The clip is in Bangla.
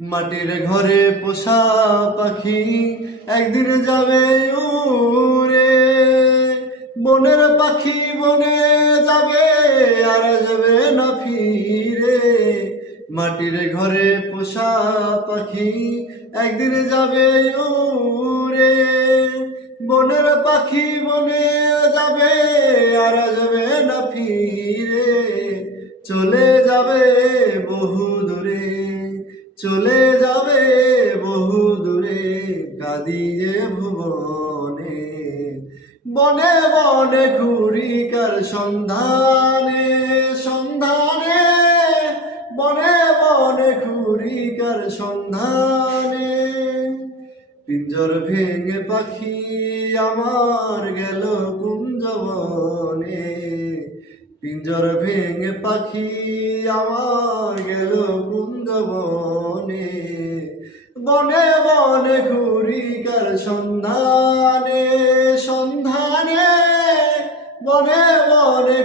মাটির ঘরে পোষা পাখি একদিন যাবে উড়ে। বনের পাখি বনে যাবে, আর আসবে না ফিরে। মাটির ঘরে পোষা পাখি একদিন যাবে উড়ে। বনের পাখি বনে যাবে, আর আসবে না ফিরে। চলে যাবে বহু দূরে, চলে যাবে বহু দূরে, কাঁদিয়ে ভুবনে। বনে বনে ঘুরি কার সন্ধানে, সন্ধানে। বনে বনে ঘুরি কার সন্ধানে। পিঞ্জর ভেঙে পাখি আমার গেল কুঞ্জবনে। পিঞ্জর ভেঙে পাখি আমার গেল কুঞ্জবনে। বনে বনে ঘুরি কার সন্ধানে, সন্ধানে। বনে বনে